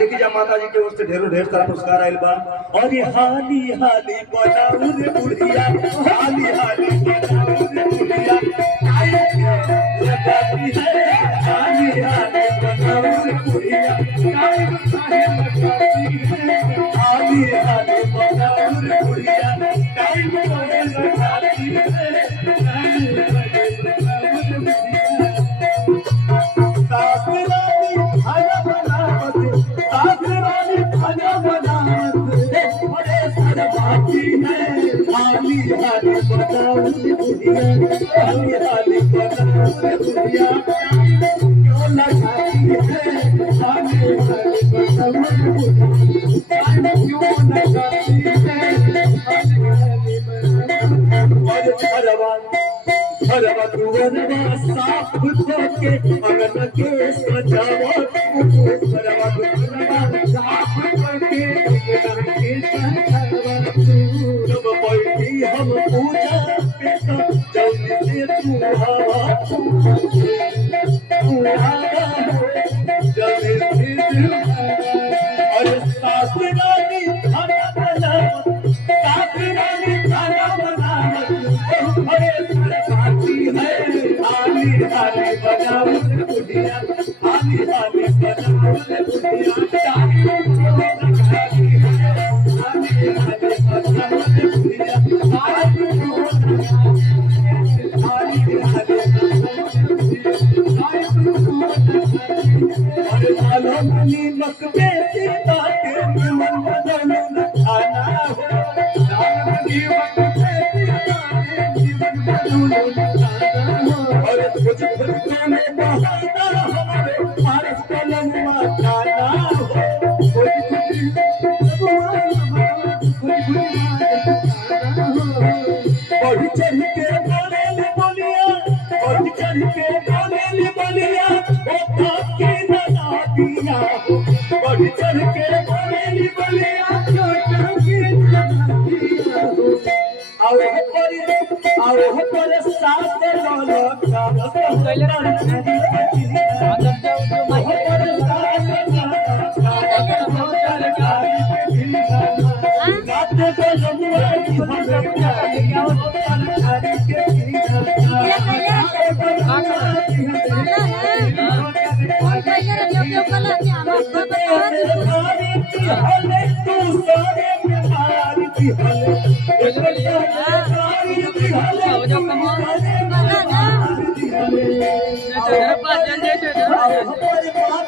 देखिए माता जी के ओर से ढेरों ढेर सारा पुरस्कार आयल बा। और ये हाली हाली बनाऊ रे बुढ़िया, हाली हाली बनाऊ रे बुढ़िया, लगाती है हाली हाली बनाऊ रे बुढ़िया, हाली हाली बनाऊ रे बुढ़िया, टाइम लगाती है हाली हाली बनाऊ रे बुढ़िया, हाली हाली बनाऊ रे बुढ़िया, क्यों लगाती है हाली हाली बनाऊ रे बुढ़िया, क्यों लगाती है हाली हाली बनाऊ। हरवा दुवरवा साफ धोके अगन के सजावा, हरवा दुवरवा साफ धोके अगन के सजावा, जब बैठी हम पूजा पे जल्दी से तू हवा, जल्दी से अरे सास रानी खाना बनावा, सास रानी खाना बनावा, अरे सरकाती है हाली हाली बनाऊ रे बुढ़िया, हाली हाली बनाऊ रे बुढ़िया, लगाती है हाली हाली बनाऊ रे बुढ़िया, हाली हाली और मालूम नीमक बेसी बाटे मन बनू खाना हो, नीमक बेसी बाटे जीवन बनू खाना हो, और कुछ खुद बहाना हमारे पास कलम खाना हो, बढ़ चढ़ के बोले बोलिया, बढ़ चढ़ के बोले बोलिया, ओ आपकी बना दिया, बढ़ चढ़ के बोले बोलिया, आओ पर साथ लो Jangan lupa